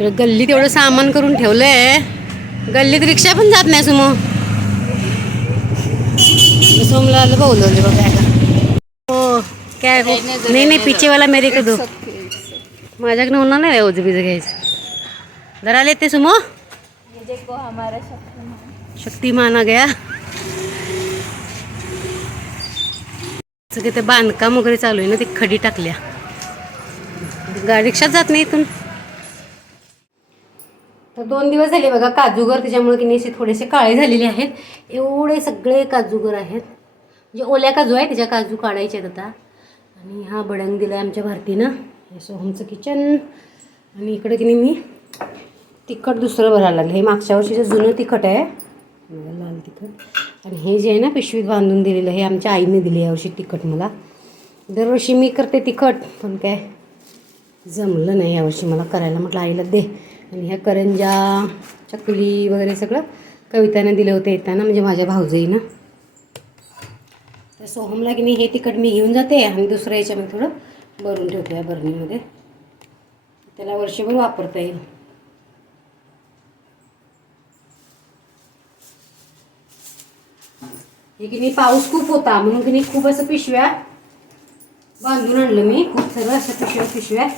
इकडे गल्लीत एवढं सामान करून ठेवलंय. गल्लीत रिक्षा पण जात नाही सुमो. आलं बोलवले बघा हो काय हो? नाही नाही पिचेवाला मेरे कदू दो. माझ्याकडे होणार नाही ओझ बीज घ्यायचं. जरा लेते सुमो. शक्तिमान गया. सगळे ते बांधकाम वगैरे चालू आहे ना ती खडी टाकल्या. गाडी रिक्षात जात नाही इथून. तर दोन दिवस झाले बघा काजूगर त्याच्यामुळे की नाही असे थोडेसे काळे झालेले आहेत. एवढे सगळे काजूगर आहेत. म्हणजे ओल्या काजू आहे त्याच्या काजू काढायचे आहेत आता. आणि हा बडंग दिला आहे आमच्या भारतीनं. हे सोहमचं किचन आणि इकडे की नाही मी तिखट दुसरं भरायला लागलं. हे मागच्या वर्षीचं जुनं तिखट आहे. लाल तिखट. आणि हे जे आहे ना पिशवीत बांधून दिलेलं हे आमच्या आईने दिले यावर्षी तिखट मला. दरवर्षी मी करते तिखट पण काय जमलं नाही यावर्षी मला करायला. म्हटलं आईला दे. आणि ह्या करंजा चकली वगैरे सगळं कवितानं दिलं होतं येताना म्हणजे माझ्या भाऊजाईनं. तर सोहमला की नाही हे तिखट मी घेऊन जाते आणि दुसऱ्या याच्यामध्ये थोडं भरून ठेवते या बरणीमध्ये. त्याला वर्षभर वापरता येईल. हे की नाही पाऊस खूप होता म्हणून की नाही खूप असं पिशव्या बांधून आणलं मी. खूप सगळं असं पिशव्या पिशव्या.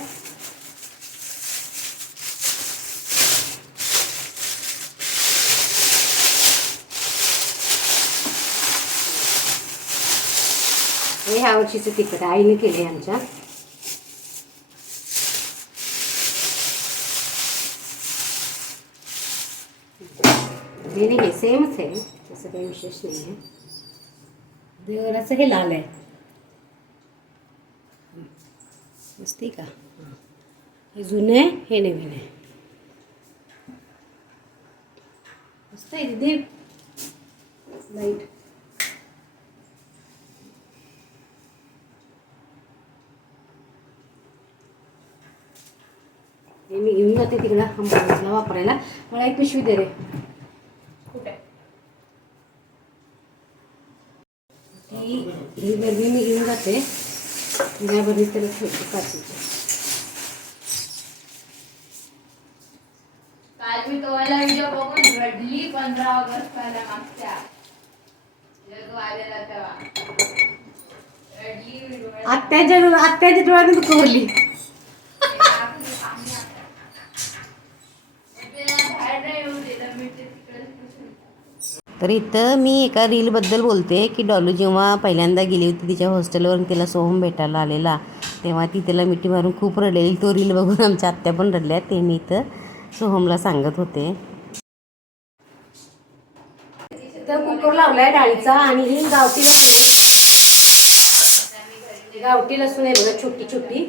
हे ह्या वर्षीचं तिखट आईने केले आमच्या. हे नाही सेमच आहे. तसं काही विशेष नाही आहे देवराचं हे लाल आहे. मस्ती का? हां. जुनं आहे हे नवीन आहे. मस्त आहे दीदी. लाइट हे मी घेऊन जाते तिकडं आंबोलीला वापरायला. मला एक पिशवी दे रे. ती ही बरणी मी घेऊन जाते. या बरणीत त्याला ठेवते काचीची. काल मी तुम्हाला व्हिडिओ बघून रडली पंधरा ऑगस्ट ला मागच्या. तू आलेला तेव्हा. रडली आत्याच्या आत्याच्या डोळ्यात कोरली बाहेर नाही येऊ दिलं मी ते तिकडेच बसून तर इथं मी एका रीलबद्दल बोलते की डॉलू जेव्हा पहिल्यांदा गेली होती तिच्या हॉस्टेलवर तिला सोहम भेटायला आलेला तेव्हा ती त्याला मिठी मारून खूप रडलेली तो रील बघून आमच्या आत्या पण रडल्या. ते मी इथं सोहमला सांगत होते. तर कुकर लावलाय डाळीचा आणि ही गावठी लसूण. आहे गावठी लसूण आहे बघा छोटी छोटी.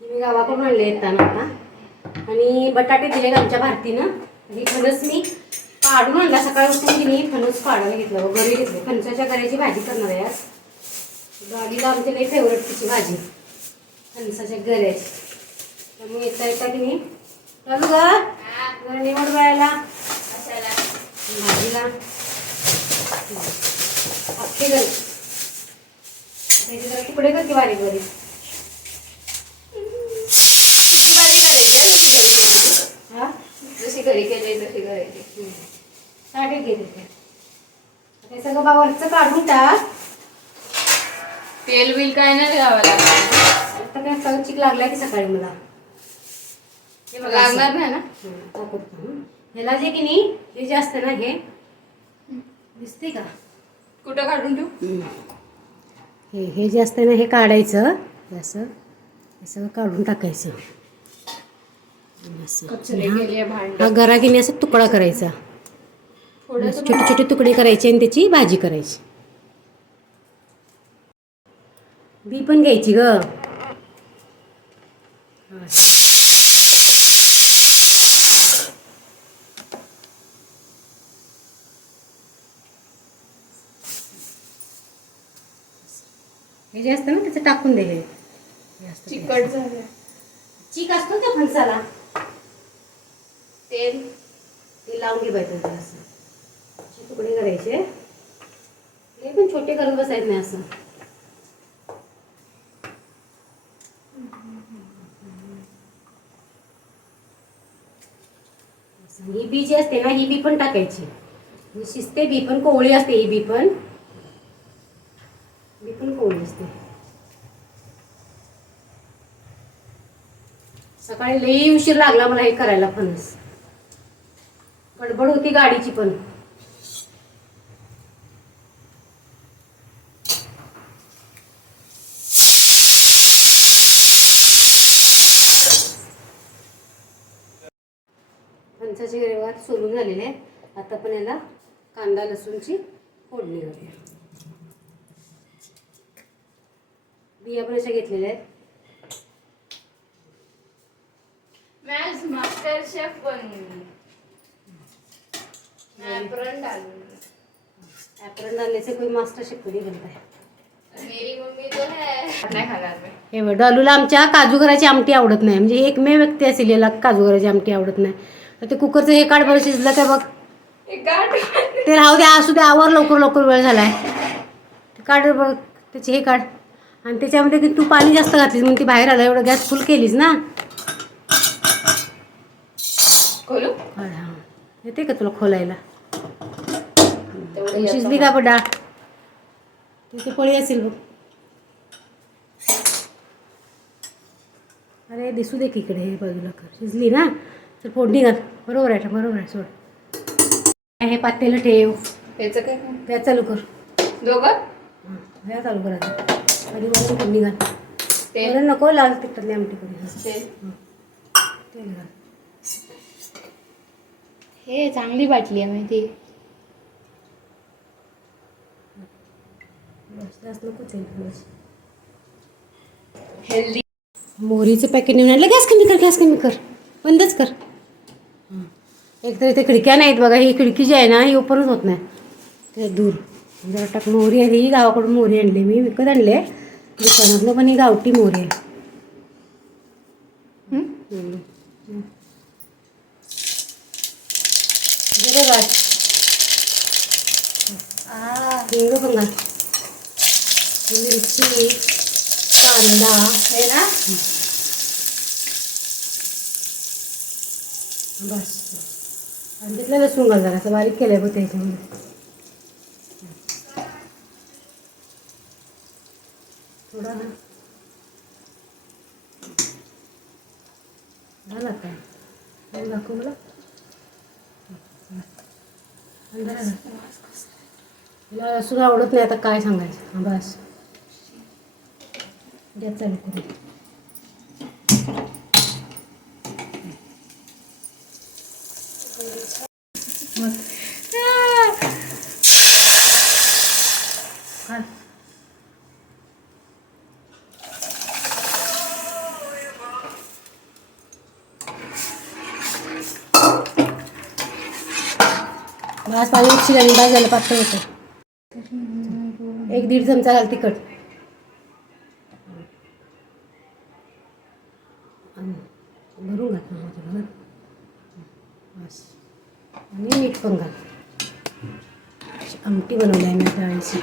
मी गावाकडून आणले येताना आता. आणि बटाटे दिले आमच्या भारतीनं. ही फणस मी काढून आणला. सकाळी उठून की नाही फणस काढायला घेतलं घरी घेतले. फणसाच्या करायची भाजी करणार आहे आज. गाडीला आमच्या काही फेवरेट तिची भाजी. फणसाच्या गऱ्याची त्यामुळे येता येता की नाही चालू ग निवड बायला भाजीला. अख्खे गल त्याचे जरा तुकडे बारीक बारीक. हा? जशी घरी केली तशी करायची. साडे घे तिथे ते सगळं बावरचं काढून टाक. तेल बिल काय नाही घ्यावं लागणार. आता काय सगळं चिक लागलाय की सकाळी मला. हे असं. लागणार नाही ना? हं, हं. ह्याला जे की नाही हे जे असतं ना हे दिसते का? कुठं काढून ठेवू? हे हे जे असतं ना हे काढायचं. हे असं हे सगळं काढून टाकायचं. असं. गेले हा गरागीने असं तुकडा करायचा. छोटे छोटे तुकडे करायचे आणि त्याची भाजी करायची. बी पण घ्यायची ग. हे जे असतं ना त्याचं टाकून दे हे. चिकट झालं चीक असतो ना त्या फणसाला? तेल. ते लावून घे त्याला असं असे तुकडे करायचे. हे पण छोटे करून बसायत नाही असं. ही जी असते ना ही बी पण टाकायची. शिजते बी पण कोवळी असते ही बी पण. बी पण कोवळी असते. सकाळी लई उशीर लागला मला हे करायला फणस गडबड होती गाडीची पण फणसाचे ग्रेवात सोलून झालेले आहे आता पण याला कांदा लसूणची फोडणी घालूया बिया पण अशा घेतलेल्या आहेत. मास्टर शेफ डालने. कोई मास्टर शेफ थोडी बनता है मेरी मम्मी तो है. नहीं मैं. हे बघ डॉलूला आमच्या काजूगराची आमटी आवडत नाही. म्हणजे एकमेव व्यक्ती असेल याला काजूगराची आमटी आवडत नाही. तर ते कुकरचं हे काढ बरं शिजलं काय बघ ते राहू द्या असू द्या आवर लवकर लवकर वेळ झालाय. ते काढ बघ त्याचे हे काढ. आणि त्याच्यामध्ये की तू पाणी जास्त घातलीस म्हणून ती बाहेर आलं एवढं गॅस फुल केलीस ना. हां येते का तुला खोलायला? शिजली का डाळ? तिथे पळी असेल बघ. अरे दिसू दे की इकडे हे बाजूला कर. शिजली ना? तर फोडणी घाल बरोबर आहे बरोबर आहे सोड. हे पातेलं ठेव. याचं काय? त्या चालू कर. दोघं? ह्या चालू कर आता. आधी वरून फोडणी घाल तेल नको लाल तिखटली आमटी कधी तेल तेल घाल हे चांगली बाटली आहे माहिती. बस जास्त नको तेल बस. हेल्दी मोहरीचं पॅकेट नेऊन आणलं? गॅस कमी कर गॅस कमी कर. बंदच कर. एक तर इथे खिडक्या नाहीत बघा ही खिडकी जी आहे ना ही ओपनच होत नाही. ते दूर. जरा टाक मोहरी आहे ही गावाकडून मोहरी आणली मी विकत आणले दुकानातलं पण ही गावठी मोहरी आहे. घाल मिरची कांदा. हे ना? बस. आणि तिथलं लसूण घाल जरा असं बारीक केलं बघ त्याच्यामध्ये थोडा झाला काय दाखव मला. तिला लसूण आवडत नाही आता काय सांगायचं? बस. घ्या चालू करू बस पाणी आणि बस झालं पातळ होतं. एक दीड चमचा घाल तिखट. आणि भरून घाल. बस. आणि मीठ पण घाल. आमटी बनवली आहे मी डाळीची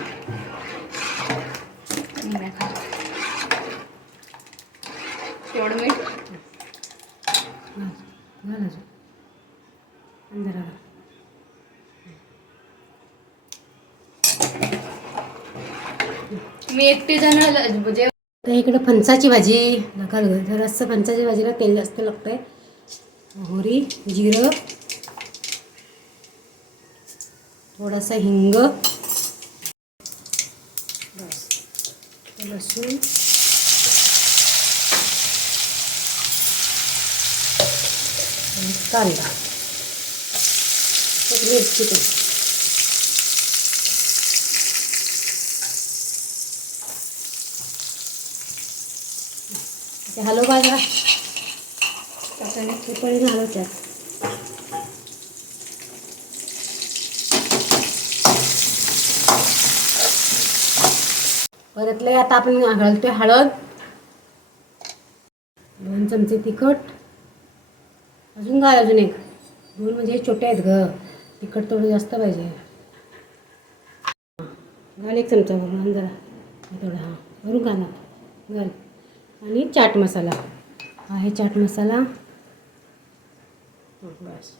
मीठ. घाल. अजून. जरा मी एकटी जण म्हणजे इकडे फणसाची भाजी नका ग जरासं फणसाची भाजीला तेल जास्त लागतं आहे मोहरी जिरं थोडासा हिंग लसूण. कांदा. एक मिरची ते हलव बाजरा. त्याच्याने पळीने हलव त्यात परतले आता आपण घालतोय हळद. दोन चमचे तिखट. अजून घाल अजून एक. दोन म्हणजे छोटे आहेत ग. तिखट थोडं जास्त पाहिजे. घाल एक चमचा भरून जरा. थोडं हां. भरून घाल घाल. आणि चाट मसाला. हा आहे चाट मसाला. बस.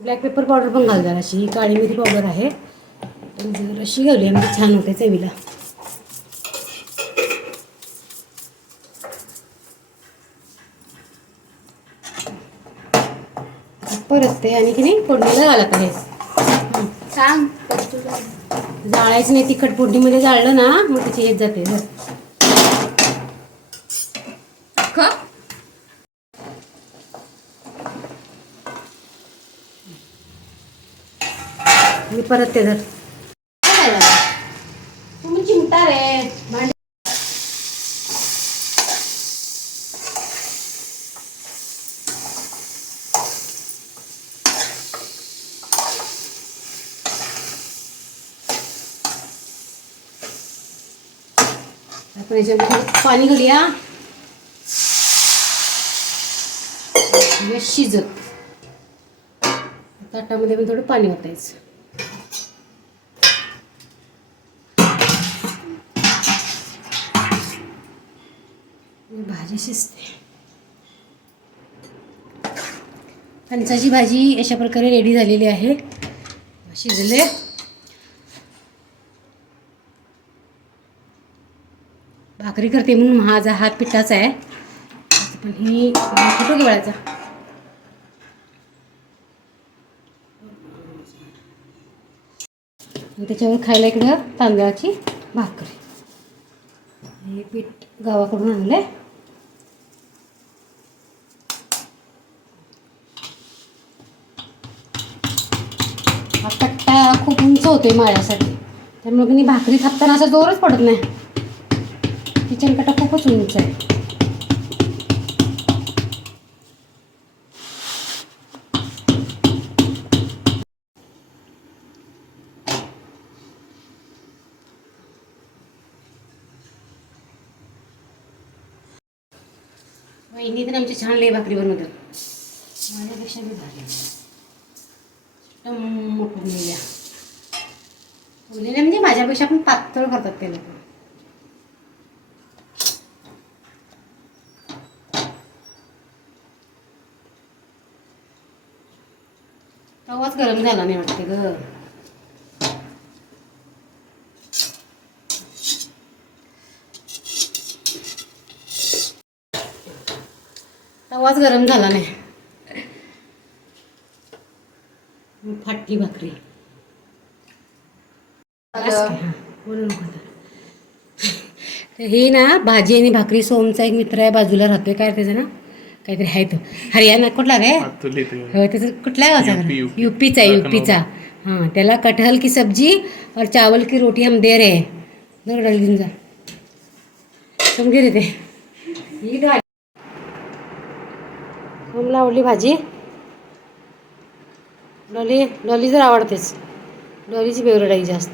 ब्लॅक पेपर पावडर पण घाल जराशी ही काळी मिरी पावडर आहे. पण जराशी घालूया. म्हणजे छान होते चवीला. परत ते आणि की नाही? फोडणीला घालत आहे सांग. जाळायचं नाही तिखट फोडणीमध्ये जाळलं ना मग त्याची येत जाते. आणि परत ते धर. तुम्ही चिमटा रे. भांडे आपण याच्यामध्ये पाणी घालूया. शिजत. ताटामध्ये पण थोडं पाणी ओतायचं. भाजी शिजते फणसाची भाजी अशा प्रकारे रेडी झालेली आहे. शिजले. भाकरी करते म्हणून माझा हात पिठाचा आहे पण ही कुठं घेवायचा त्याच्यावर खायला इकडं तांदळाची भाकरी. हे पीठ गावाकडून आणलं आहे पाया खूप उंच होतोय माझ्यासाठी त्यामुळे मी भाकरी थापताना असा जोरच पडत नाही. किचन कटा खूपच उंच आहे. वहिनी तर आमची छान लई भाकरी बनवतात. माझ्यापेक्षा मी भारी. फुगलेल्या फुगलेल्या म्हणजे माझ्यापेक्षा पण पातळ करतात ते लोक. तवाच गरम झाला नाही वाटते ग. तवाच गरम झाला नाही. फाटली भाकरी. हां, ना भाजी आणि भाकरी सोमचा एक मित्र आहे बाजूला राहतोय काय त्याचं ना काहीतरी आहे तो. हरियाणा कुठला रे? हो त्याचं घर? UP. यूपीचा आहे यूपीचा. हाँ त्याला कटहल की सब्जी और चावल की रोटी हम दे रहे हैं दर डाल घेऊन जा. समजे रे ते. ही आवडली भाजी. डॉली डॉली तर आवडतेच. डॉलीची फेवरेट आहे जास्त.